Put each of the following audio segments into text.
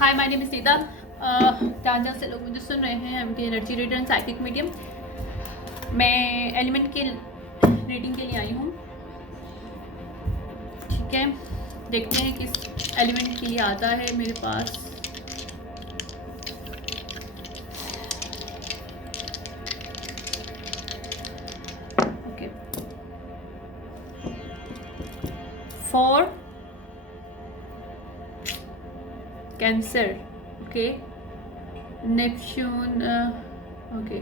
Hi my name is Sita. जहाँ जहाँ से लोग मुझे सुन रहे हैं, एम के energy reader and psychic medium. मैं एलिमेंट की रीडिंग के लिए आई हूँ। ठीक है, देखते हैं किस एलिमेंट के लिए आता है मेरे पास। Okay, 4 cancer. Okay, Neptune. Okay,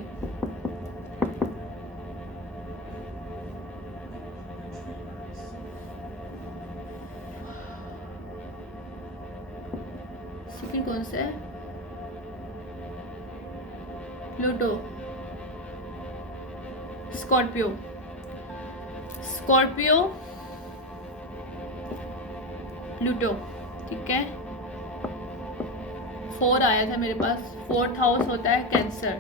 second कौन सा है? Pluto, Scorpio. Scorpio, Pluto. ठीक है, 4 आया था मेरे पास। 4th हाउस होता है कैंसर।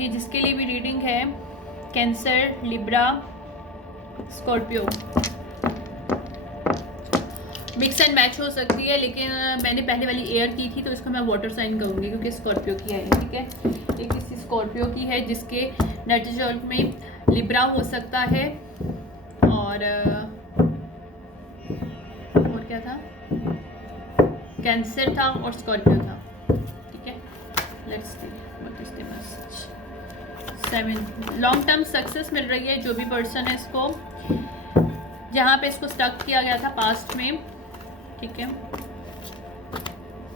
ये जिसके लिए भी रीडिंग है, cancer, Libra, Scorpio. Mix and match हो सकती है, लेकिन मैंने पहले वाली एयर की थी तो इसको मैं वाटर साइन कहूँगी क्योंकि स्कॉर्पियो की है। ठीक है, ये किसी स्कॉर्पियो की है जिसके नर्टिजॉल में लिब्रा हो सकता है और क्या था, कैंसर था और स्कॉर्पियो था। ठीक है, let's see what is the message. 7 long term success मिल रही है जो भी पर्सन है इसको, जहाँ पे इसको स्टक किया गया था पास्ट में। ठीक है,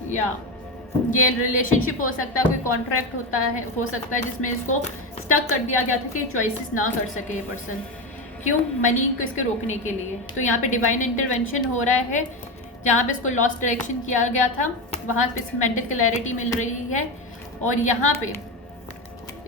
या ये रिलेशनशिप हो सकता है, कोई कॉन्ट्रैक्ट होता है, हो सकता है जिसमें इसको स्टक कर दिया गया था कि चॉइसेस ना कर सके ये पर्सन। क्यों? मनी को इसके रोकने के लिए। तो यहाँ पे डिवाइन इंटरवेंशन हो रहा है। जहाँ पे इसको लॉस्ट डायरेक्शन किया गया था वहाँ पे इसकी मेंटल क्लैरिटी मिल रही है और यहाँ पे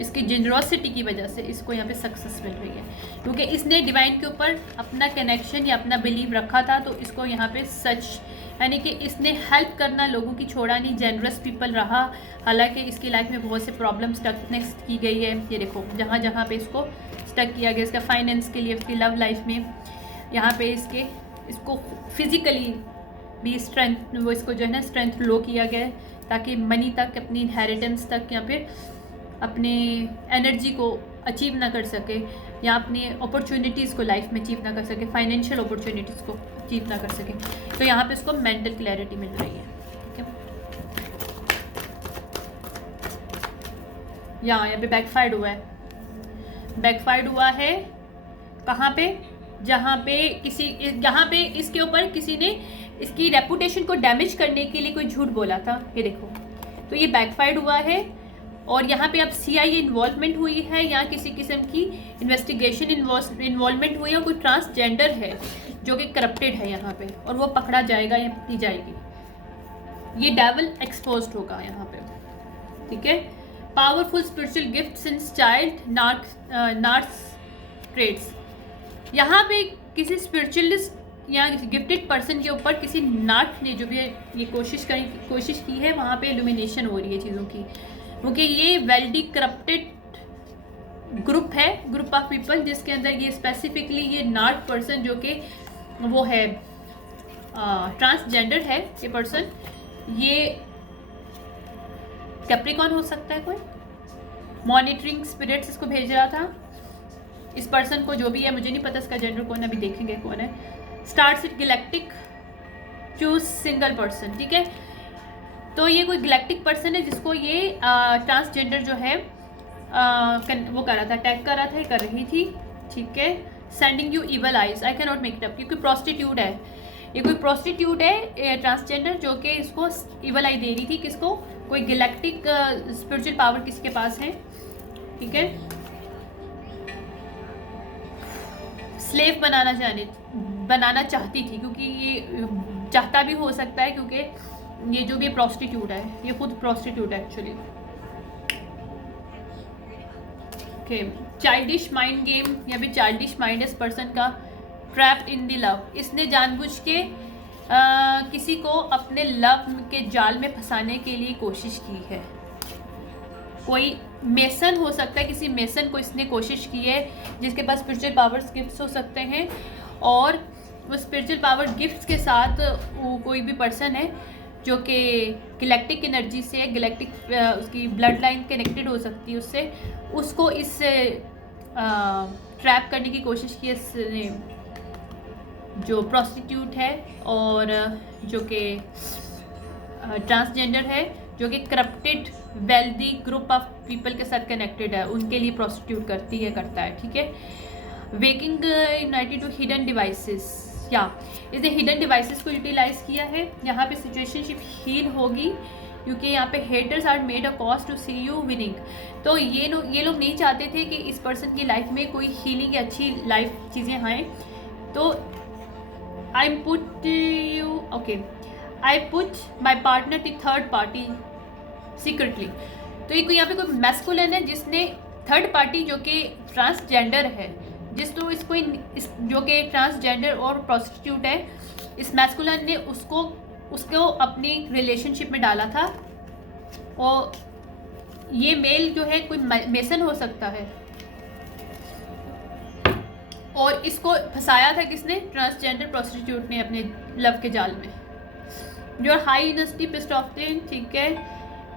इसकी जेनरोसिटी की वजह से इसको यहाँ पे सक्सेस मिल रही है, क्योंकि इसने डिवाइन के ऊपर अपना कनेक्शन या अपना बिलीव रखा था। तो इसको यहाँ पे सच, यानी कि इसने हेल्प करना, लोगों की छोड़ा नहीं, जेनरस पीपल रहा। हालांकि इसकी लाइफ में बहुत से प्रॉब्लम स्टकनेस की गई है। ये देखो, जहाँ जहाँ पे इसको स्टक किया गया, इसका फाइनेंस के लिए, इसकी लव लाइफ में, यहाँ पे इसको फिजिकली भी स्ट्रेंथ, वो इसको जो है ना स्ट्रेंथ लो किया गया है ताकि मनी तक, अपनी इनहेरिटेंस तक या फिर अपने एनर्जी को अचीव ना कर सके, या अपनी अपॉर्चुनिटीज़ को लाइफ में अचीव ना कर सके, फाइनेंशियल अपॉर्चुनिटीज़ को अचीव ना कर सके। तो यहाँ पे इसको मेंटल क्लैरिटी मिल रही है। ठीक है, यहाँ पे बैकफायर्ड हुआ है। बैकफायर्ड हुआ है कहाँ पे? जहाँ पे इसके ऊपर किसी ने इसकी रेपुटेशन को डैमेज करने के लिए कोई झूठ बोला था। ये देखो, तो ये बैकफायर्ड हुआ है। और यहाँ पे अब CIA इन्वॉल्वमेंट हुई है, या किसी किस्म की इन्वेस्टिगेशन इन्वॉल्वमेंट हुई है, और कोई ट्रांसजेंडर है जो कि करप्टेड है यहाँ पे, और वो पकड़ा जाएगा या पकड़ी जाएगी। ये डेविल एक्सपोज्ड होगा यहाँ पे। ठीक है, powerful spiritual gift since child, narcs trades. यहाँ पे किसी स्पिरिचुअलिस्ट या गिफ्टेड पर्सन के ऊपर किसी नार्थ ने जो भी ये कोशिश की है, वहाँ पे इल्यूमिनेशन हो रही है चीज़ों की, क्योंकि ये वेल्डी करप्टेड ग्रुप है, ग्रुप ऑफ पीपल, जिसके अंदर ये स्पेसिफिकली ये नार्थ पर्सन जो कि वो है ट्रांसजेंडर है, ये पर्सन, ये कैप्रिकॉन हो सकता है, कोई मॉनिटरिंग स्पिरिट्स इसको भेज रहा था। इस पर्सन को जो भी है, मुझे नहीं पता इसका जेंडर कौन है, अभी देखेंगे कौन है। Stars it galactic, choose single person. ठीक है, तो ये कोई गैलेक्टिक पर्सन है जिसको ये ट्रांसजेंडर जो है वो कर रहा था, अटैक कर रहा था, कर रही थी। ठीक है, sending you evil eyes, I can not make it up, क्योंकि प्रोस्टिट्यूट है, ये कोई प्रोस्टिट्यूट है ट्रांसजेंडर जो कि इसको इवल आई दे रही थी। किसको? कोई गैलेक्टिक स्पिरिचुअल पावर किसके पास है। ठीक है, स्लेव बनाना चाहती थी, क्योंकि ये चाहता भी हो सकता है, क्योंकि ये जो भी प्रोस्टिट्यूट है, ये खुद प्रोस्टिट्यूट है actually. Okay, childish mind game, या भी चाइल्डिश माइंड इस पर्सन का, ट्रैप्ड इन द लव। इसने जानबूझ के किसी को अपने लव के जाल में फंसाने के लिए कोशिश की है। कोई मेसन हो सकता है, किसी मेसन को इसने कोशिश की है जिसके पास स्पिरिचुअल पावर्स गिफ्ट्स हो सकते हैं, और वो स्पिरिचुअल पावर गिफ्ट्स के साथ वो कोई भी पर्सन है जो कि गैलेक्टिक एनर्जी से, गैलेक्टिक उसकी ब्लड लाइन कनेक्टेड हो सकती है उससे, उसको इससे ट्रैप करने की कोशिश की इसने, जो प्रोस्टिट्यूट है और जो कि ट्रांसजेंडर है, जो कि corrupted wealthy group of people के साथ कनेक्टेड है, उनके लिए प्रोस्टिट्यूट करता है, ठीक है। Waking united to hidden devices, या इसने हिडन डिवाइसेस को यूटिलाइज किया है। यहाँ पे सिचुएशनशिप हील होगी क्योंकि यहाँ पे haters are made a cost to see you winning. तो ये लोग नहीं चाहते थे कि इस पर्सन की लाइफ में कोई हीलिंग, अच्छी लाइफ चीज़ें आएँ। तो I put my partner the third party secretly. तो ये कोई यहाँ पे कोई मैस्कुलिन है जिसने थर्ड पार्टी जो कि ट्रांसजेंडर है, जो कि ट्रांसजेंडर और प्रोस्टिट्यूट है, इस मैस्कुलिन ने उसको अपनी रिलेशनशिप में डाला था। और ये मेल जो है कोई मेसन हो सकता है, और इसको फंसाया था किसने? ट्रांसजेंडर प्रोस्टिट्यूट ने अपने लव के जाल में। जो हाई इनस्टी पिस्ट ऑफ थिंग, ठीक है,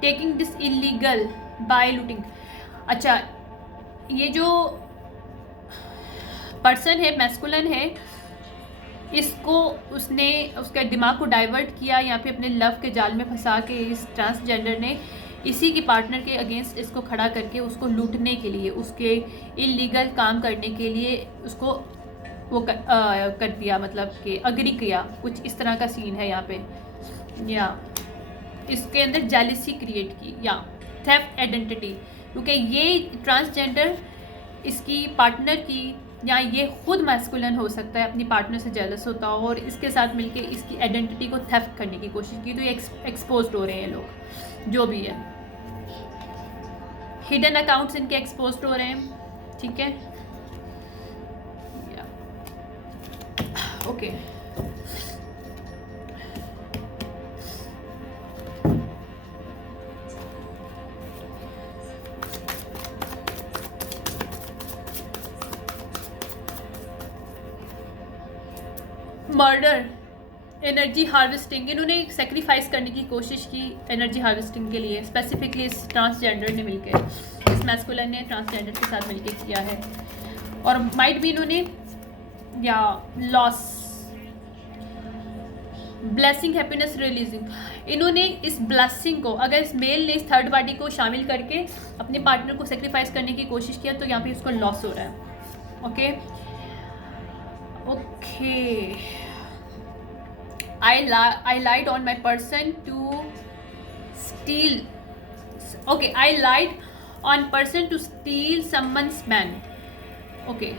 taking this illegal by looting. अच्छा, ये जो पर्सन है, मैस्कुलिन है, इसको उसने उसके दिमाग को डाइवर्ट किया, यहाँ पे अपने लव के जाल में फंसा के इस ट्रांसजेंडर ने इसी के पार्टनर के अगेंस्ट इसको खड़ा करके उसको लूटने के लिए, उसके इलीगल काम करने के लिए उसको वो कर दिया, मतलब कि अग्री किया। कुछ इस तरह का सीन है यहाँ पे, या इसके अंदर जेलिसी क्रिएट की, या थेफ्ट आइडेंटिटी, क्योंकि ये ट्रांसजेंडर इसकी पार्टनर की, या ये खुद मैस्कुलिन हो सकता है, अपनी पार्टनर से जेलस होता हो और इसके साथ मिलके इसकी आइडेंटिटी को थेफ्ट करने की कोशिश की। तो ये एक्सपोज्ड हो रहे हैं लोग, जो भी है, हिडन अकाउंट्स इनके एक्सपोज्ड हो रहे हैं, ठीक है। ओके, मर्डर, एनर्जी हार्वेस्टिंग, इन्होंने सेक्रीफाइस करने की कोशिश की एनर्जी हार्वेस्टिंग के लिए, स्पेसिफिकली इस ट्रांसजेंडर ने मिलकर, इस मैस्कुलिन ने ट्रांसजेंडर के साथ मिलकर किया है। और माइट भी इन्होंने, या लॉस, ब्लेसिंग, हैप्पीनेस रिलीजिंग, इन्होंने इस ब्लेसिंग को, अगर इस मेल ने इस थर्ड पार्टी को शामिल करके अपने पार्टनर को सेक्रीफाइस करने की कोशिश किया, तो यहाँ पे इसको लॉस हो रहा है। Okay okay, I lied on my person to steal. Okay, I lied on person to steal someone's man. Okay,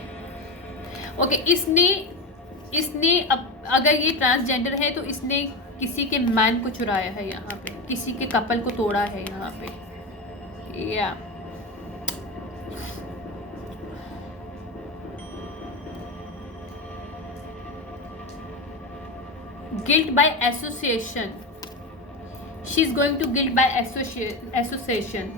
okay, इसने अगर ये ट्रांसजेंडर है तो इसने किसी के मैन को चुराया है, यहाँ पे किसी के कपल को तोड़ा है यहाँ पे, या guilt by association, she is going to guilt by association.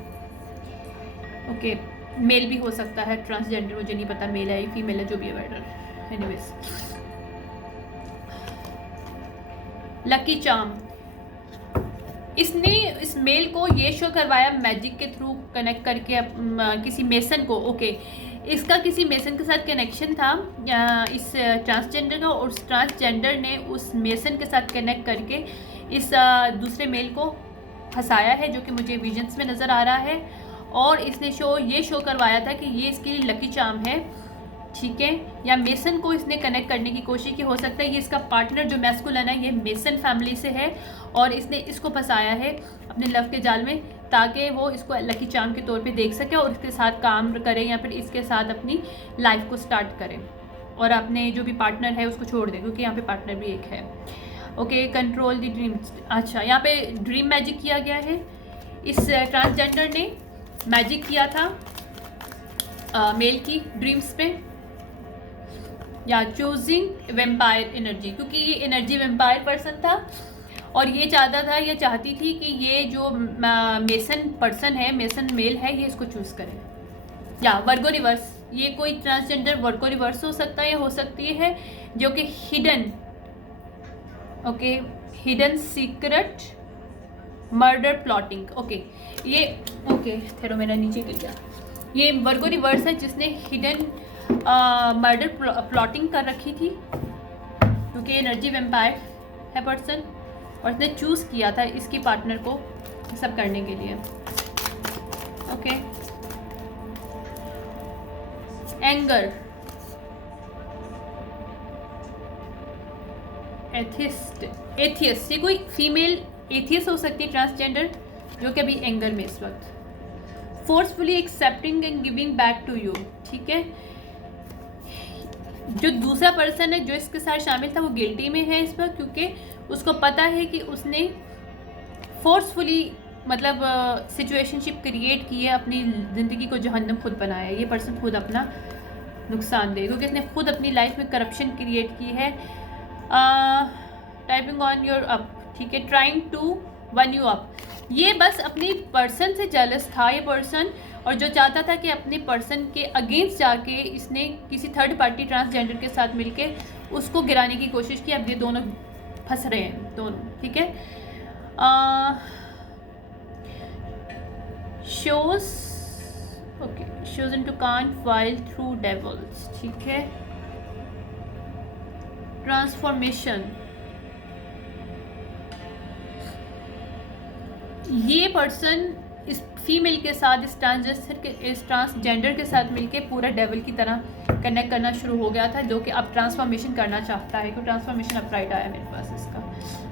Okay, male भी हो सकता है, ट्रांसजेंडर मुझे नहीं पता मेल है फीमेल है, जो भी है, बेटर। एनीवेज, लकी चार्म, इसने इस मेल को ये शो करवाया मैजिक के थ्रू कनेक्ट करके किसी मेसन को। ओके, इसका किसी मेसन के साथ कनेक्शन था इस ट्रांसजेंडर का, और उस ट्रांसजेंडर ने उस मेसन के साथ कनेक्ट करके इस दूसरे मेल को फंसाया है, जो कि मुझे विजन्स में नज़र आ रहा है। और इसने ये शो करवाया था कि ये इसके लिए लकी चार्म है, ठीक है, या मेसन को इसने कनेक्ट करने की कोशिश की। हो सकता है ये इसका पार्टनर जो मैस्कुलिन है, ये मेसन फैमिली से है, और इसने इसको फंसाया है अपने लव के जाल में, ताकि वो इसको लकी चार्म के तौर पे देख सके और इसके साथ काम करे, या फिर इसके साथ अपनी लाइफ को स्टार्ट करे और अपने जो भी पार्टनर है उसको छोड़ दे, क्योंकि यहाँ पे पार्टनर भी एक है। Okay, control the dream. अच्छा, यहाँ पे ड्रीम मैजिक किया गया है, इस ट्रांसजेंडर ने मैजिक किया था मेल की ड्रीम्स पे, या चूजिंग वेम्पायर एनर्जी, क्योंकि ये एनर्जी वेम्पायर पर्सन था और ये चाहता था, ये चाहती थी कि ये जो मेसन पर्सन है, मेसन मेल है, ये इसको चूज़ करे। या वर्गो रिवर्स, ये कोई ट्रांसजेंडर वर्गो रिवर्स हो सकता है, हो सकती है जो कि hidden, okay, hidden secret murder plotting, okay ये ओके थेरो मेरा नीचे गिर गया। ये वर्गो रिवर्स है जिसने हिडन मर्डर प्लॉटिंग कर रखी थी, क्योंकि एनर्जी वेम्पायर है पर्सन और इसने चूज़ किया था इसकी पार्टनर को सब करने के लिए। ओके एंगर, एथियस्ट, ये कोई फीमेल एथियस्ट हो सकती है ट्रांसजेंडर, जो कि अभी एंगर में इस वक्त। Forcefully accepting and giving back to you, ठीक है। जो दूसरा पर्सन है जो इसके साथ शामिल था वो गिल्टी में है इस वक्त, क्योंकि उसको पता है कि उसने फोर्सफुली मतलब सिचुएशनशिप क्रिएट की है, अपनी ज़िंदगी को जहन्नम खुद बनाया है। ये पर्सन खुद अपना नुकसान दे, क्योंकि इसने खुद अपनी लाइफ में करप्शन क्रिएट की है। टाइपिंग ऑन योर अप, ठीक है, trying to one you up, ये बस अपनी पर्सन से जेलस था ये पर्सन, और जो चाहता था कि अपने पर्सन के अगेंस्ट जाके इसने किसी थर्ड पार्टी ट्रांसजेंडर के साथ मिलके उसको गिराने की कोशिश की। अब ये दोनों फंस रहे हैं दोनों, ठीक है। Shows okay, shows in to can't wild through devils, ठीक है। ट्रांसफॉर्मेशन, ये पर्सन इस फीमेल के साथ इस ट्रांसजेंडर के साथ मिलके पूरा डेवल की तरह कनेक्ट करना शुरू हो गया था, जो कि अब ट्रांसफॉर्मेशन करना चाहता है, क्योंकि ट्रांसफॉर्मेशन अब राइट आया मेरे पास इसका।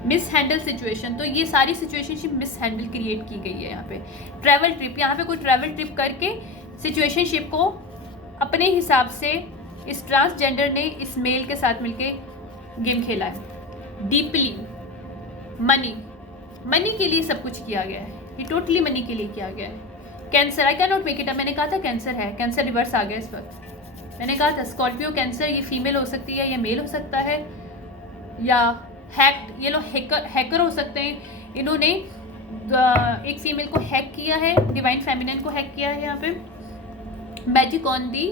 मिस हैंडल सिचुएशन, तो ये सारी सिचुएशनशिप मिस हैंडल क्रिएट की गई है यहाँ पे। ट्रैवल ट्रिप, यहाँ पे कोई ट्रैवल ट्रिप करके सिचुएशनशिप को अपने हिसाब से इस ट्रांसजेंडर ने इस मेल के साथ मिलके गेम खेला है। डीपली मनी के लिए सब कुछ किया गया है, ये टोटली मनी के लिए किया गया है। Cancer, I can not make it up, मैंने कहा था कैंसर है, कैंसर रिवर्स आ गया इस वक्त। मैंने कहा था स्कॉर्पियो कैंसर, ये फीमेल हो सकती है या मेल हो सकता है, या ये लोग हैकर हो सकते हैं। इन्होंने एक फीमेल को हैक किया है, डिवाइन फेमिनिन को हैक किया है यहाँ पे। Magic on the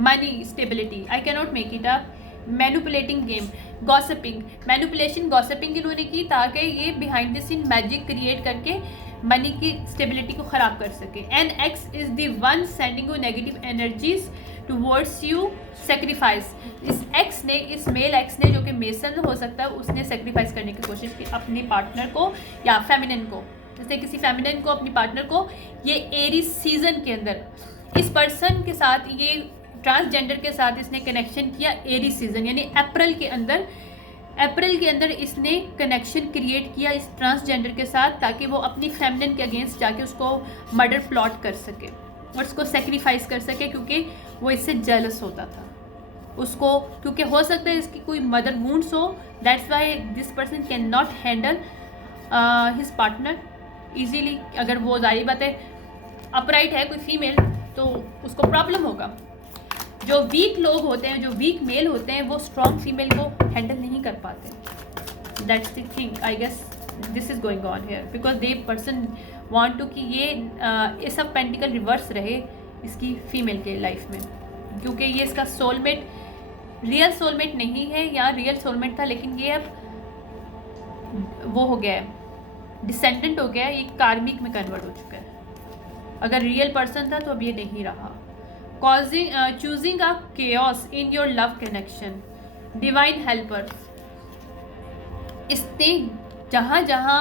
money stability, I can not make it up. Manipulating game, gossiping, manipulation gossiping इन्होंने की ताकि ये behind the scene magic create करके मनी की स्टेबिलिटी को ख़राब कर सके। An ex is the one sending you negative energies towards you sacrifice, इस एक्स ने, इस मेल एक्स ने, जो कि मेसन हो सकता है, उसने सेक्रीफाइस करने की कोशिश की अपने पार्टनर को या फेमिनिन को। जैसे किसी फेमिनिन को अपनी पार्टनर को, ये एरीज सीजन के अंदर इस पर्सन के साथ, ये ट्रांसजेंडर के साथ इसने कनेक्शन किया एरी सीजन, यानी अप्रैल के अंदर इसने कनेक्शन क्रिएट किया इस ट्रांसजेंडर के साथ, ताकि वो अपनी फेमिनिन के अगेंस्ट जाके उसको मर्डर प्लॉट कर सके और उसको सेक्रीफाइस कर सके, क्योंकि वो इससे जेलस होता था उसको, क्योंकि हो सकता है इसकी कोई मदर वुंड्स हो, that's why this person can not handle his partner easily. अगर वो जारी बात है अपराइट है कोई फीमेल तो उसको प्रॉब्लम होगा। जो वीक लोग होते हैं, जो वीक मेल होते हैं, वो स्ट्रॉन्ग फीमेल को हैंडल नहीं कर पाते। That's the thing, I guess this is going on here, because they person want to कि ये सब पेंटिकल रिवर्स रहे इसकी फीमेल के लाइफ में, क्योंकि ये इसका सोलमेट रियल सोलमेट नहीं है, या रियल सोलमेट था लेकिन ये अब वो हो गया है, डिसेंडेंट हो गया है, ये कार्मिक में कन्वर्ट हो चुका है। अगर रियल पर्सन था तो अब ये नहीं रहा। Choosing a chaos in your love connection, divine helper, इसने जहाँ जहाँ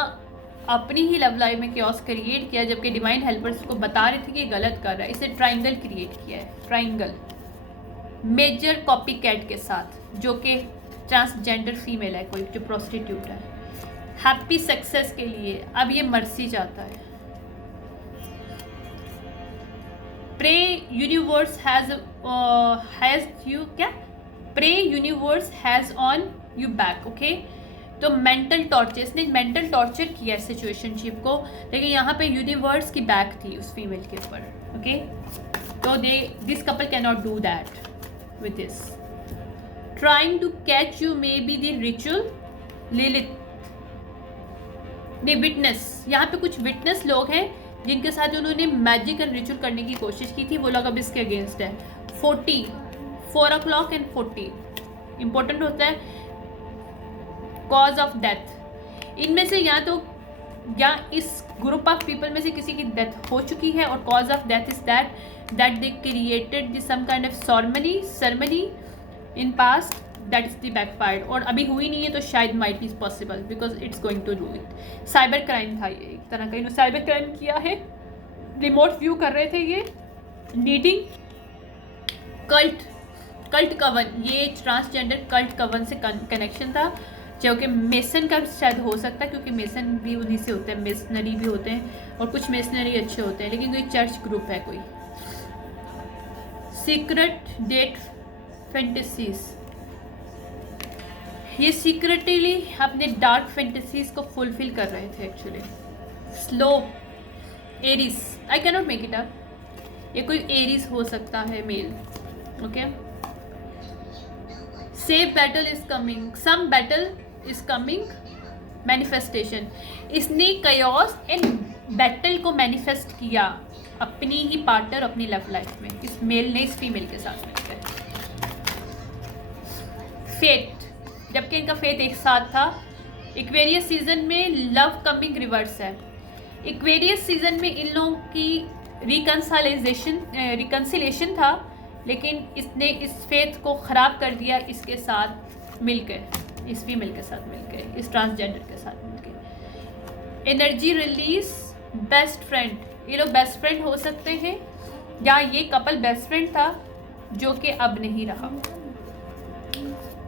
अपनी ही लव लाइफ में केओस क्रिएट किया, जबकि डिवाइन हेल्पर्स को बता रहे थे कि ये गलत कर रहा है, इसे ट्राइंगल क्रिएट किया है। ट्राइंगल मेजर कॉपी कैट के साथ, जो कि ट्रांसजेंडर फीमेल है, कोई जो प्रोस्टिट्यूट है। हैप्पी सक्सेस के लिए अब ये मर्सी चाहता है। प्रे यूनिवर्स हैज यू, क्या pray universe has on you back, okay. तो मेंटल टॉर्चर, इसने मेंटल टॉर्चर किया सिचुएशनशिप को, लेकिन यहाँ पे यूनिवर्स की बैक थी उस फीमेल के ऊपर, ओके। तो this couple can not do that with this. Trying to catch you may be the ritual Lilith ने विटनेस, यहाँ पे कुछ विटनेस लोग हैं जिनके साथ उन्होंने मैजिक एंड रिचुअल करने की कोशिश की थी, वो लोग अब इसके अगेंस्ट है। 4 o'clock एंड 40 इंपॉर्टेंट होता है। कॉज ऑफ डेथ, इनमें से या तो या इस ग्रुप ऑफ पीपल में से किसी की डेथ हो चुकी है और cause of death is that they created this some kind of ceremony in past that is the backfired, और अभी हुई नहीं है तो शायद might be possible because it's going to do it. Cyber crime था ये, एक तरह का इन्होंने साइबर क्राइम किया है। रिमोट व्यू कर रहे थे ये, नीडिंग कल्ट कवन, ये ट्रांसजेंडर कल्ट कवन से कनेक्शन था, जो कि मेसन का शायद हो सकता है क्योंकि मेसन भी उन्हीं से होते हैं, मेसनरी भी होते हैं और कुछ मेसनरी अच्छे होते हैं, लेकिन कोई चर्च ग्रुप है कोई। सीक्रेट डेट फैंटेसीज, ये सीक्रेटली अपने डार्क फैंटेसीज को फुलफिल कर रहे थे actually. Slow Aries, I can not make it up, ये कोई एरिस हो सकता है male. Okay, safe battle is coming, some battle is coming, manifestation, इसने कयोस एंड बैटल को मैनिफेस्ट किया अपनी ही पार्टनर अपनी लव लाइफ में, इस मेल ने इस फीमेल के साथ मिलकर। फेट, जबकि इनका फेट एक साथ था। इक्वेरियस सीजन में लव कमिंग रिवर्स है। इक्वेरियस सीजन में इन लोगों की रिकन्सिलेशन था, लेकिन इसने इस फेथ को ख़राब कर दिया इसके साथ मिलकर, इस फीमेल के साथ मिलकर, इस ट्रांसजेंडर के साथ मिलकर। एनर्जी रिलीज, बेस्ट फ्रेंड, ये लोग बेस्ट फ्रेंड हो सकते हैं या ये कपल बेस्ट फ्रेंड था जो कि अब नहीं रहा।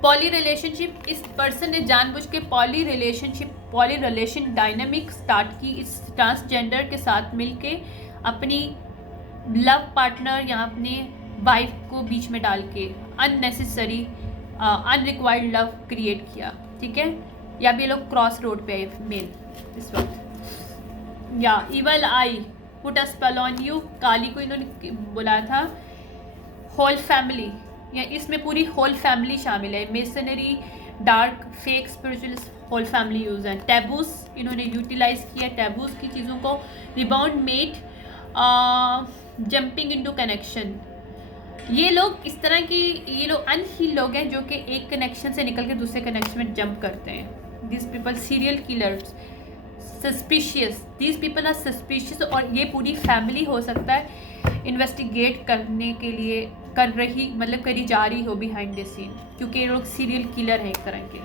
पॉली रिलेशनशिप, इस पर्सन ने जानबूझ के पॉली रिलेशन डायनामिक स्टार्ट की इस ट्रांसजेंडर के साथ मिलके, अपनी लव पार्टनर या अपने वाइफ को बीच में डाल के अननेसेसरी अनरिक्वायर्ड लव क्रिएट किया। ठीक है, या भी ये लोग क्रॉस रोड पे है मेल इस वक्त। या evil I put a spell on you, Kali को इन्होंने बुलाया था। होल फैमिली, या इसमें पूरी होल फैमिली शामिल है। Masonry, dark, fake, spiritualist, whole family use है। टैबूज इन्होंने यूटिलाइज किया, टैबूज की चीज़ों को। Rebound mate, jumping into connection, ये लोग इस तरह की, ये लोग अनहील लोग हैं जो कि एक कनेक्शन से निकल के दूसरे कनेक्शन में जंप करते हैं। This people serial killers, suspicious, this people are suspicious, और ये पूरी फैमिली हो सकता है इन्वेस्टिगेट करने के लिए करी जा रही हो बिहाइंड द सीन, क्योंकि ये लोग सीरियल किलर हैं एक तरह के।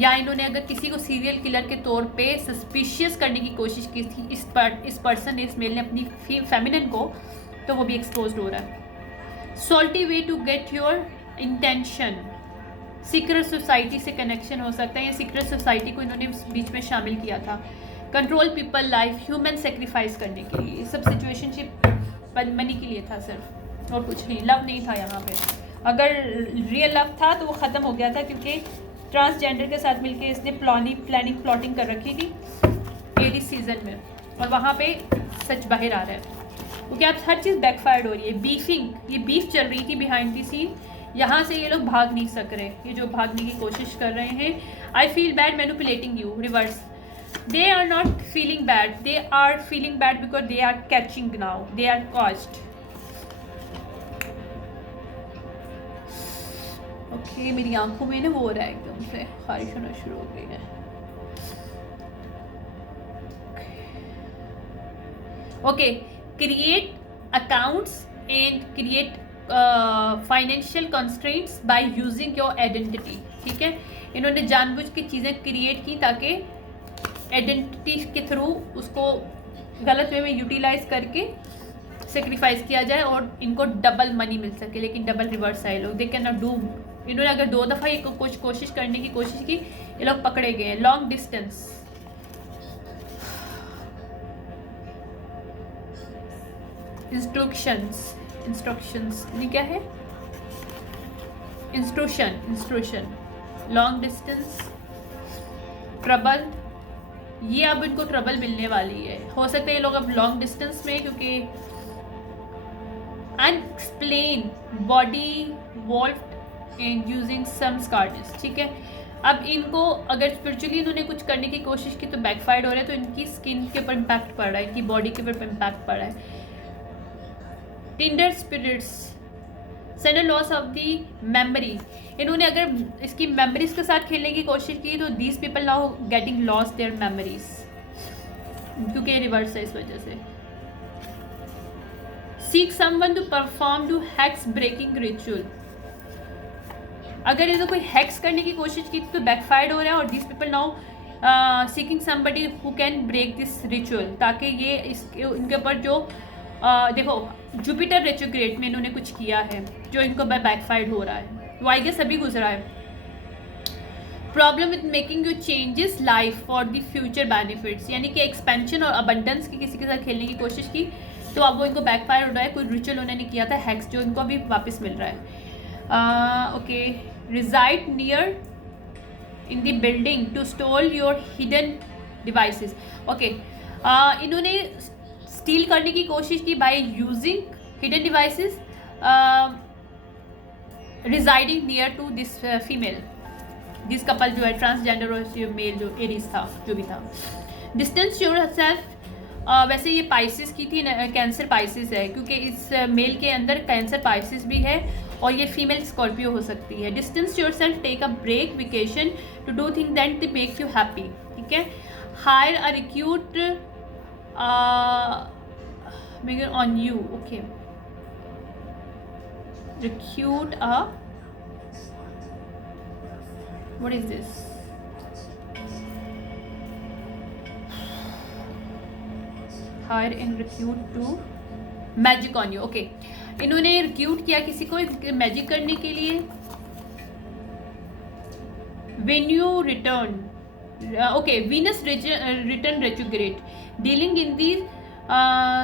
या इन्होंने अगर किसी को सीरियल किलर के तौर पे सस्पिशियस करने की कोशिश की थी इस पर्सन ने, इस मेल ने अपनी फेमिनिन को, तो वो भी एक्सपोज हो रहा है। Salty way to get your intention, secret society से कनेक्शन हो सकता है, या सीक्रेट सोसाइटी को इन्होंने बीच में शामिल किया था। Control people life, human sacrifice करने के लिए, ये सब सिचुएशनशिप मनी के लिए था सिर्फ, और कुछ नहीं। लव नहीं था यहाँ पे, अगर रियल लव था तो वो ख़त्म हो गया था, क्योंकि ट्रांसजेंडर के साथ मिलके इसने प्लॉटिंग कर रखी थी एरिस सीजन में, और वहाँ पे सच बाहर आ रहा है, क्योंकि आप हर चीज़ बैकफायर्ड हो रही है। बीफिंग, ये बीफ चल रही थी बिहाइंड दी सीन, यहाँ से ये लोग भाग नहीं सक रहे, ये जो भागने की कोशिश कर रहे हैं। I feel bad manipulating you, reverse, they are not feeling bad, they are feeling bad because they are catching now, they are caused. Okay, मेरी आंखों में ना वो हो रहा है, एकदम से खारिश होना शुरू हो गई है। Okay, create accounts and create financial constraints by using your identity. ठीक है, इन्होंने जानबूझ के चीज़ें क्रिएट की ताकि आइडेंटिटी के थ्रू उसको गलत वे में यूटिलाइज करके सेक्रीफाइस किया जाए और इनको डबल मनी मिल सके, लेकिन डबल रिवर्स आए लोग, दे कैन नॉट डू। इन्होंने अगर 2 दफ़ा ये कुछ कोशिश करने की कोशिश की, ये लोग पकड़े गए। लॉन्ग डिस्टेंस, इंस्ट्रक्शंस ये क्या है? इंस्ट्रूशन, लॉन्ग डिस्टेंस, ट्रबल, ये अब इनको ट्रबल मिलने वाली है। हो सकता है ये लोग अब लॉन्ग डिस्टेंस में, क्योंकि unexplain body valve and using some scars. ठीक है, अब इनको अगर स्पिरिचुअली इन्होंने कुछ करने की कोशिश की तो बैकफायर्ड हो रहा है, तो इनकी स्किन के ऊपर इम्पैक्ट पड़ रहा है, इनकी बॉडी के ऊपर इम्पैक्ट पड़ रहा है। Tinder spirits, sudden loss of the memory, इन्होंने अगर इसकी मेमोरीज के साथ खेलने की कोशिश की तो these people now getting loss their memories. क्योंकि ये रिवर्स है इस वजह से। Seek someone to perform to hacks breaking ritual. अगर इन्होंने कोई हैक्स करने की कोशिश की तो बैकफायर्ड हो रहा है, और this people now seeking somebody who can break this ritual, ताकि ये इनके ऊपर जो देखो जुपिटर रेट्रोग्रेड में इन्होंने कुछ किया है जो इनको बैकफायर्ड हो रहा है, वो आई गेस अभी गुजरा है। Problem with making you changes life for the future benefits, यानी कि एक्सपेंशन और अबंडेंस की किसी के साथ खेलने की कोशिश की तो अब वो इनको बैकफायर हो रहा है। कोई रिचुअल उन्होंने किया था हैक्स जो इनको अभी वापस मिल रहा है। Okay, resided near in the building to stole your hidden devices. Okay, इन्होंने स्टील करने की कोशिश की by using hidden devices residing near to this female, this couple जो है ट्रांसजेंडर और मेल जो एरीज था जो भी था। डिस्टेंस योरसेल्फ, वैसे ये पाइसिस की थी, कैंसर पाइसिस है क्योंकि इस मेल के अंदर कैंसर पाइसिस भी है और ये फीमेल स्कॉर्पियो हो सकती है। Distance yourself, take a break, vacation to do thing that make you happy, ठीक है। हायर अ रिक्रूट मेगर on you, okay, recruit a, what is this, hire and recruit to magic on you. Okay, इन्होंने recruit किया किसी को magic करने के लिए। When you return, okay, Venus return retrograde, dealing in the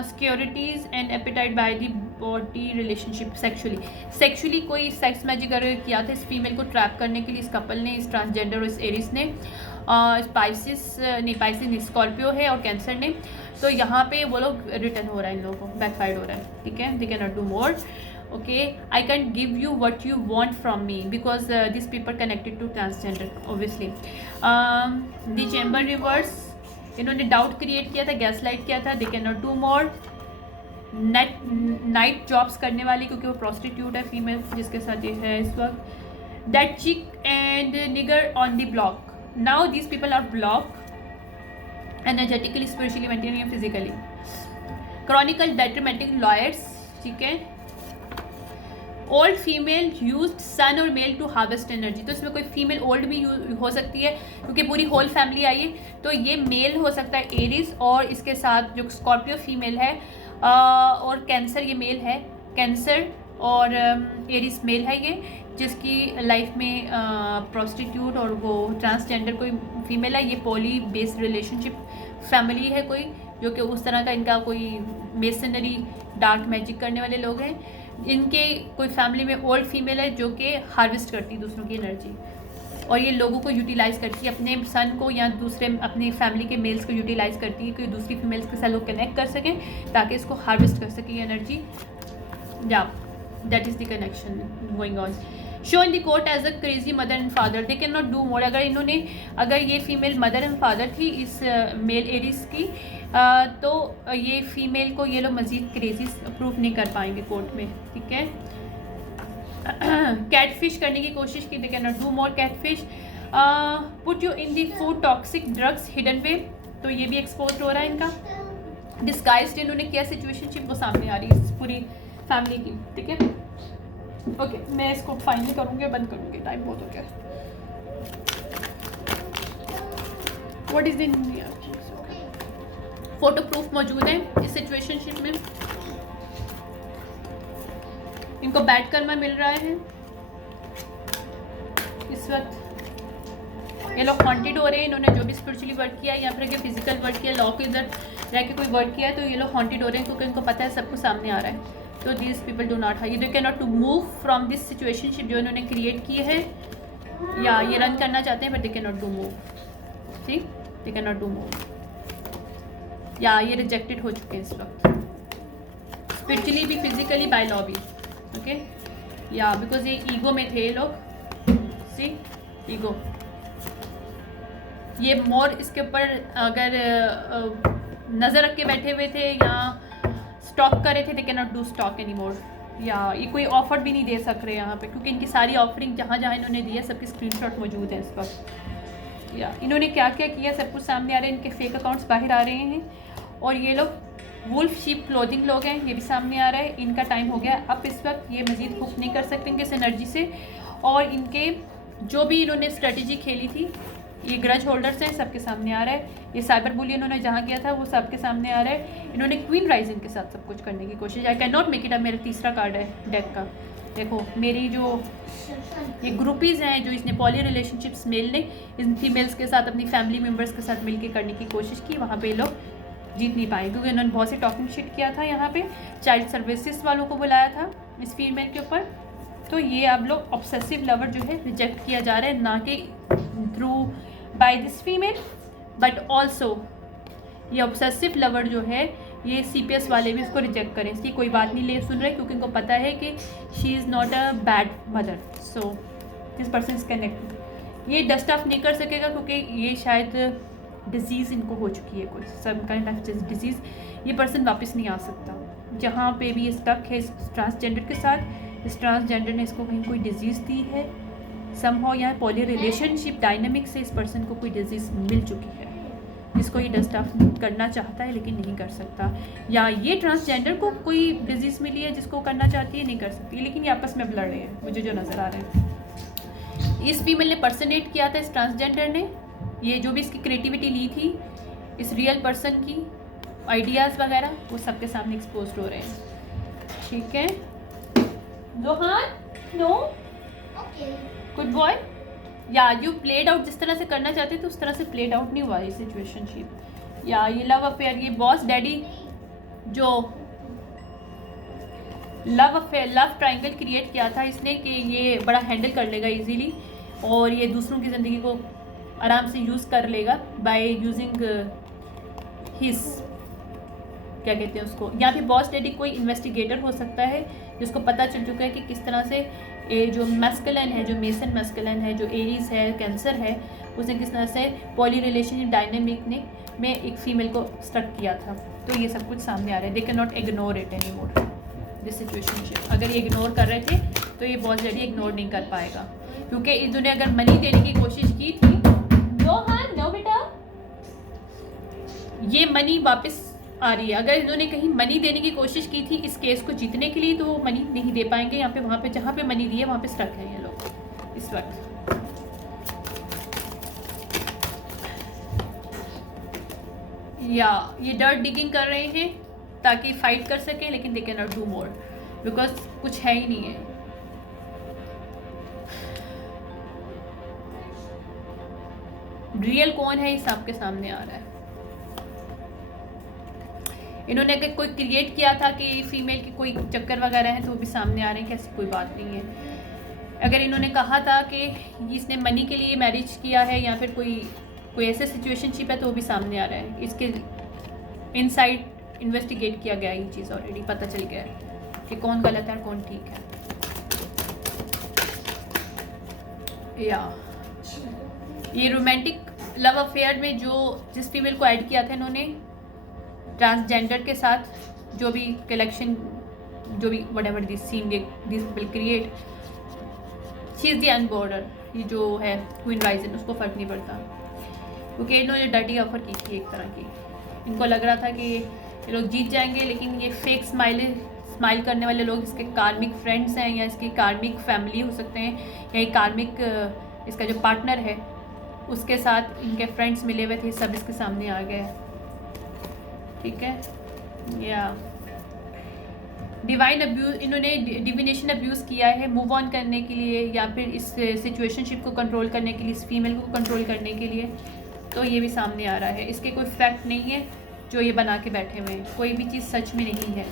securities and appetite by the body relationship, sexually कोई sex magic किया था इस फीमेल को ट्रैप करने के लिए, इस कपल ने, इस ट्रांसजेंडर और इस एरिस ने, स्पाइसिस नहीं स्कॉर्पियो है और कैंसर ने। तो यहाँ पे वो लोग रिटर्न हो रहा है, इन लोगों को बैकफायर्ड हो रहा है, ठीक है। They can not do more, okay. I can give you what you want from me because this people connected to transgender obviously. The chamber reverse, इन्होंने डाउट क्रिएट किया था, गैस लाइट किया था। They can not do more, night jobs करने वाली, क्योंकि वो prostitute है फीमेल जिसके साथ ये है इस वक्त। That chick and nigger on the block, now these people are block energetically, spiritually, mentally, physically. Chronicle detrimental lawyers, ठीक है। ओल्ड फीमेल यूज्ड सन और मेल टू हार्वेस्ट एनर्जी, तो इसमें कोई फीमेल ओल्ड भी हो सकती है क्योंकि पूरी होल फैमिली आई है। तो ये मेल हो सकता है एरिस, और इसके साथ जो स्कॉर्पियो फीमेल है और कैंसर ये मेल है, कैंसर और एरिस मेल है ये, जिसकी लाइफ में प्रोस्टिट्यूट और वो ट्रांसजेंडर कोई फीमेल है। ये पॉली बेस्ड रिलेशनशिप फैमिली है कोई, जो कि उस तरह का इनका कोई मेसनरी डार्क मैजिक करने वाले लोग हैं। इनके कोई फैमिली में ओल्ड फीमेल है जो कि हार्वेस्ट करती है दूसरों की एनर्जी, और ये लोगों को यूटिलाइज करती है, अपने सन को या दूसरे अपनी फैमिली के मेल्स को यूटिलाइज करती है कि दूसरी फीमेल्स के साथ लोग कनेक्ट कर सकें ताकि इसको हार्वेस्ट कर सकें ये एनर्जी। या that is the connection going on. Show in the court as a crazy mother and father, they can not do more. अगर ये फीमेल मदर एंड फादर थी इस मेल एरिस की, तो ये फीमेल को ये लोग मजीद क्रेजी प्रूफ नहीं कर पाएंगे कोर्ट में, ठीक है। कैटफिश करने की कोशिश की, they can not do more catfish. Put you in the food toxic drugs hidden way, तो ये भी एक्सपोज हो रहा है इनका। डिस्गाइज्ड इन्होंने किया सिचुएशनशिप, वो सामने आ रही है इस पूरी फैमिली की, ठीक है। ओके, मैं इसको फाइनल करूँगी, बंद करूँगी, टाइम बहुत हो गया। What is the photo proof मौजूद है इस सिचुएशनशिप में। इनको बैड कर्मा मिल रहा है इस वक्त। ये लोग हॉन्टेड हो रहे हैं, इन्होंने जो भी स्पिरिचुअली वर्क किया या फिर फिजिकल वर्क किया, लॉ के इधर रह के कोई वर्क किया है, तो ये लोग हॉन्टेड हो रहे हैं क्योंकि इनको पता है सब कुछ सामने आ रहा है। तो these people do not high, they can not to move from this situationship जो इन्होंने क्रिएट की है, या ये रन करना चाहते हैं but they can not do move, ठीक, they can not do move, या ये रिजेक्टेड हो चुके हैं इस वक्त स्पिरिचुअली भी, फिजिकली, बाय लॉ भी, ओके। या बिकॉज ये ईगो में थे ये लोग, सी ईगो, ये मोर इसके ऊपर अगर नज़र रख के बैठे हुए थे या स्टॉक कर रहे थे, दे can not do stock any more. या ये कोई ऑफर भी नहीं दे सक रहे यहाँ पे क्योंकि इनकी सारी ऑफरिंग जहाँ जहाँ इन्होंने दी है सबकी स्क्रीनशॉट मौजूद है इस वक्त, या इन्होंने क्या क्या किया सब कुछ सामने आ रहा है, इनके फेक अकाउंट्स बाहर आ रहे हैं। और ये लोग वुल्फ शीप क्लोथिंग लोग हैं, ये भी सामने आ रहा है। इनका टाइम हो गया, अब इस वक्त ये मज़ीद हुक नहीं कर सकते इनके इस एनर्जी से। और इनके जो भी इन्होंने स्ट्रेटजी खेली थी, ये ग्रज होल्डर्स हैं, सबके सामने आ रहा है। ये साइबर बुली इन्होंने जहाँ किया था वो सबके सामने आ रहा है। इन्होंने क्वीन राइजिंग के साथ सब कुछ करने की कोशिश। आई कैन नॉट मेक इट। अब मेरा तीसरा कार्ड है डेक का। देखो मेरी जो ये ग्रुपीज़ हैं, जो इसने पॉली रिलेशनशिप्स मेल ने इन फीमेल्स के साथ अपनी फैमिली मेम्बर्स के साथ मिलकर करने की कोशिश की, वहाँ पे लोग जीत नहीं पाए क्योंकि उन्होंने बहुत से टॉकिंग शिट किया था। यहाँ पे चाइल्ड सर्विसेज वालों को बुलाया था इस फीमेल के ऊपर। तो ये अब लोग ऑब्सेसिव लवर जो है रिजेक्ट किया जा रहा है, ना कि through by this female but also ये ऑब्सेसिव लवर जो है ये CPS वाले भी इसको रिजेक्ट करें, इसकी कोई बात नहीं ले सुन रहे क्योंकि इनको पता है कि she is not a bad mother. So this person is connect. ये डस्ट ऑफ नहीं कर सकेगा क्योंकि ये शायद डिजीज़ इनको हो चुकी है, कोई सम काइंड ऑफ डिजीज़। ये पर्सन वापस नहीं आ सकता। जहाँ पे भी ये स्टक है इस ट्रांसजेंडर के साथ, इस ट्रांसजेंडर ने इसको कहीं कोई डिजीज़ दी है समहाउ। यहाँ पॉली रिलेशनशिप डायनामिक से इस पर्सन को कोई डिजीज़ मिल चुकी है जिसको ये डस्ट ऑफ करना चाहता है लेकिन नहीं कर सकता। या ये ट्रांसजेंडर को कोई डिजीज़ मिली है जिसको करना चाहती है, नहीं कर सकती, लेकिन ये आपस में लड़ रहे हैं मुझे जो नज़र आ रहे हैं। इस फीमेल ने पर्सनेट किया था इस ट्रांसजेंडर ने, ये जो भी इसकी क्रिएटिविटी ली थी इस रियल पर्सन की आइडियाज़ वगैरह वो सबके सामने एक्सपोज हो रहे हैं। ठीक है जोहान, नो गुड बॉय। या यू प्लेड आउट जिस तरह से करना चाहते थे उस तरह से प्लेड आउट नहीं हुआ ये सिचुएशनशिप। या ये लव अफेयर, ये बॉस डैडी जो love affair love triangle create किया था इसने कि ये बड़ा हैंडल कर लेगा इजीली और ये दूसरों की ज़िंदगी को आराम से यूज़ कर लेगा बाय यूजिंग हिज क्या कहते हैं उसको। यहाँ पे बॉस डैडी कोई इन्वेस्टिगेटर हो सकता है जिसको पता चल चुका है कि किस तरह से ये जो मैस्कुलिन है, जो मेसन मैस्कुलिन है, जो एरीज है, कैंसर है, उसने किस तरह से पॉली रिलेशनशिप डायनेमिक ने में एक फीमेल को स्टक किया था। तो ये सब कुछ सामने आ रहा है। They can not ignore it any more this situationship. अगर ये इग्नोर कर रहे थे तो ये बॉस डैडी इग्नोर नहीं कर पाएगा क्योंकि इन्होंने अगर मनी देने की कोशिश की थी। नो बेटा, ये मनी वापस आ रही है। अगर इन्होंने कहीं मनी देने की कोशिश की थी इस केस को जीतने के लिए तो वो मनी नहीं दे पाएंगे। यहाँ पे वहाँ पे जहाँ पे मनी दी है वहाँ पे स्टक है ये लोग इस वक्त। या ये डर्ट डिगिंग कर रहे हैं ताकि फाइट कर सके लेकिन दे can not do more because कुछ है ही नहीं है। रियल कौन है ये सबके सामने आ रहा है। इन्होंने अगर कोई क्रिएट किया था कि फीमेल की कोई चक्कर वगैरह है तो वो भी सामने आ रहे हैं कि ऐसी कोई बात नहीं है। अगर इन्होंने कहा था कि इसने मनी के लिए मैरिज किया है या फिर कोई ऐसे सिचुएशनशिप है तो वो भी सामने आ रहा है। इसके इनसाइड इन्वेस्टिगेट किया गया, ये चीज़ ऑलरेडी पता चल गया है कि कौन गलत है और कौन ठीक है। या ये रोमांटिक लव अफेयर में जिस फीमेल को ऐड किया था इन्होंने ट्रांसजेंडर के साथ जो भी कलेक्शन जो भी whatever this scene this will create she is the unbothered. ये जो है क्वीन राइजन उसको फ़र्क नहीं पड़ता क्योंकि इन्होंने डर्टी ऑफर की थी एक तरह की। इनको लग रहा था कि ये लोग जीत जाएंगे लेकिन ये फेक स्माइल करने वाले लोग इसके कार्मिक फ्रेंड्स हैं या इसकी कार्मिक फैमिली हो सकते हैं या एक कार्मिक इसका जो पार्टनर है उसके साथ इनके फ्रेंड्स मिले हुए थे, सब इसके सामने आ गए। ठीक है। या डिवाइन अब्यूज़, इन्होंने डिविनेशन अब्यूज़ किया है मूव ऑन करने के लिए या फिर इस सिचुएशनशिप को कंट्रोल करने के लिए, इस फीमेल को कंट्रोल करने के लिए। तो ये भी सामने आ रहा है। इसके कोई फैक्ट नहीं है जो ये बना के बैठे हुए हैं, कोई भी चीज़ सच में नहीं है।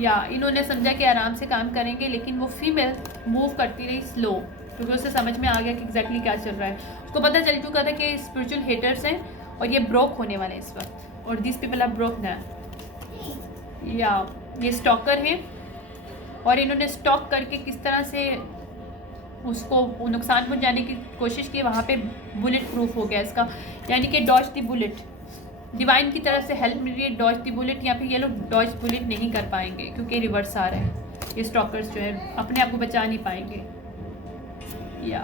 या इन्होंने समझा कि आराम से काम करेंगे लेकिन वो फीमेल मूव करती रही स्लो क्योंकि उसे समझ में आ गया कि एग्जैक्टली क्या चल रहा है। उसको पता चल चुका था कि स्पिरिचुअल हेटर्स हैं और ये ब्रोक होने वाले हैं इस वक्त और दिस पीपल आर ब्रोक ना। या ये स्टॉकर हैं और इन्होंने स्टॉक करके किस तरह से उसको नुकसान पहुंचाने की कोशिश की। वहाँ पे बुलेट प्रूफ हो गया इसका, यानी कि डॉज द बुलेट। डिवाइन की तरफ से हेल्प मिल रही है, डॉज द बुलेट। या फिर ये लोग डॉज बुलेट नहीं कर पाएंगे क्योंकि रिवर्स आ रहा है। ये स्टॉकर्स जो है अपने आप को बचा नहीं पाएंगे। या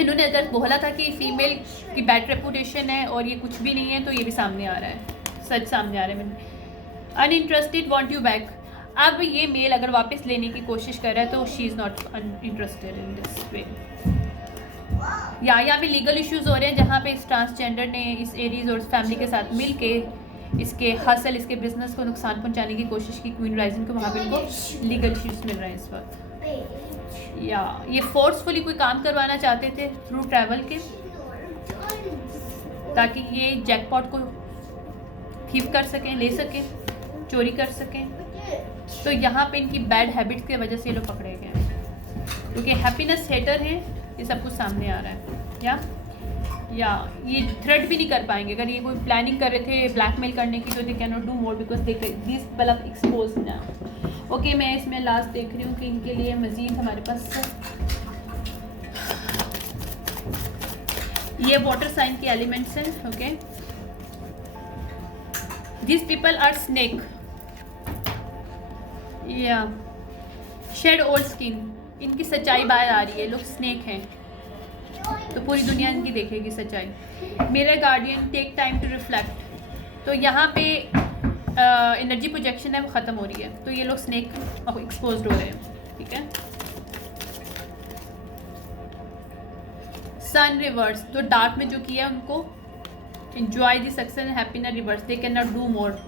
इन्होंने अगर बोला था कि फीमेल की बैड रेपुटेशन है और ये कुछ भी नहीं है, तो ये भी सामने आ रहा है, सच सामने आ रहा है। मैंने अनइंटरेस्टेड वांट यू बैक। अब ये मेल अगर वापस लेने की कोशिश कर रहा है तो she is not interested in this way. यहाँ पे लीगल इश्यूज हो रहे हैं, जहाँ पे इस ट्रांसजेंडर ने इस एरीज और फैमिली के साथ मिल के इसके हसल, इसके बिजनेस को नुकसान पहुँचाने की कोशिश की क्वीन राइजिंग को। वहाँ पे इनको लीगल इश्यूज मिल रहे हैं इस वक्त। या ये फोर्सफुली कोई काम करवाना चाहते थे थ्रू ट्रैवल के, ताकि ये जैकपॉट को थीफ कर सकें, ले सकें, चोरी कर सकें। तो यहाँ पे इनकी बैड हैबिट्स की वजह से ये लोग पकड़े गए हैं, क्योंकि हैप्पीनेस हेटर हैं। ये सब कुछ सामने आ रहा है। या ये थ्रेट भी नहीं कर पाएंगे। अगर ये कोई प्लानिंग कर रहे थे ब्लैकमेल करने की, तो they can not do more because they this people are expose now. Okay, मैं इसमें लास्ट देख रही हूँ कि इनके लिए मज़ीद हमारे पास ये वाटर साइन के एलिमेंट्स हैं। Okay, this people are snake या शेड ओल्ड स्किन। इनकी सच्चाई बाहर आ रही है, लोग स्नेक हैं तो पूरी दुनिया इनकी देखेगी सच्चाई। मेरे guardian take time to reflect. तो यहाँ पे एनर्जी प्रोजेक्शन है वो ख़त्म हो रही है, तो ये लोग स्नेक एक्सपोज हो रहे हैं। ठीक है, सन रिवर्स, तो डार्क में जो किया उनको enjoy the success and happiness reverse. They can not do मोर।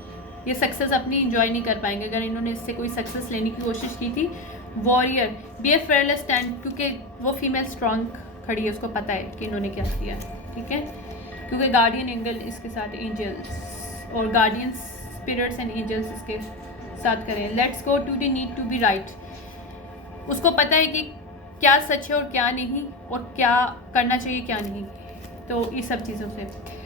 ये सक्सेस अपनी इंजॉय नहीं कर पाएंगे अगर इन्होंने इससे कोई सक्सेस लेने की कोशिश की थी। वॉरियर, बी ए फेयरलेस स्टैंड, क्योंकि वो फीमेल स्ट्रॉन्ग खड़ी है, उसको पता है कि इन्होंने क्या किया। ठीक है, क्योंकि गार्डियन एंगल इसके साथ एंजल्स और गार्डियन स्पिरिट्स एंड एंजल्स इसके साथ करें। Let's go to the need to be right. उसको पता है कि क्या सच है और क्या नहीं, और क्या करना चाहिए क्या नहीं। तो ये सब चीज़ों से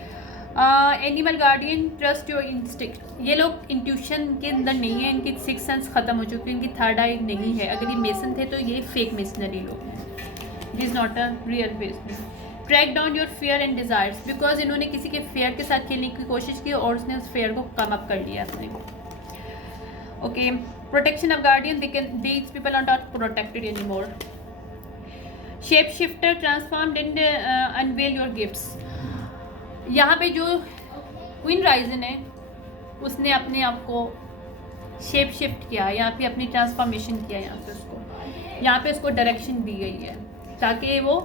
animal guardian trust your instinct. ये लोग इंट्यूशन के अंदर नहीं है, इनकी सिक्स सेंस ख़त्म हो चुकी है, इनकी थर्ड आई नहीं है। अगर ये मेसन थे तो ये फेक मेसनरी लोग हैं, this is not a real masonry. Track down your fair and desires, because इन्होंने किसी के फेयर के साथ खेलने की कोशिश की और उसने उस फेयर को कम अप कर लिया अपने। Okay, protection of guardian, these people are not protected any more. Shape shifter transformed and unveil your gifts. यहाँ पे जो क्वीन राइजन है उसने अपने आप को शेप शिफ्ट किया, यहाँ पे अपनी ट्रांसफॉर्मेशन किया। यहाँ पे उसको डायरेक्शन दी गई है ताकि वो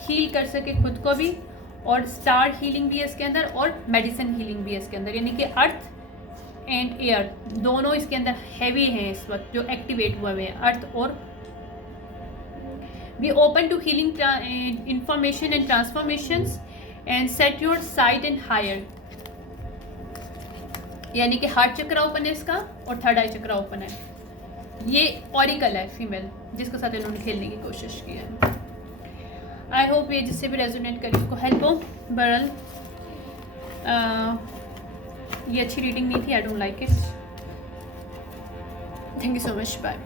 हील कर सके खुद को भी, और स्टार हीलिंग भी है इसके अंदर और मेडिसिन हीलिंग भी है इसके अंदर। यानी कि अर्थ एंड एयर दोनों इसके अंदर हैवी हैं इस वक्त, जो एक्टिवेट हुए हुए हैं, अर्थ और। Be open to healing information and transformations and set your sight and higher. यानी कि हार्ट चक्र ओपन है इसका और थर्ड आई चक्र ओपन है। ये ऑरिकल है फीमेल जिसके साथ इन्होंने खेलने की कोशिश की है। आई होप ये जिससे भी रेजोनेट करे उसको हेल्प हो। बहरहाल ये अच्छी रीडिंग नहीं थी, I don't like it. Thank you so much, bye.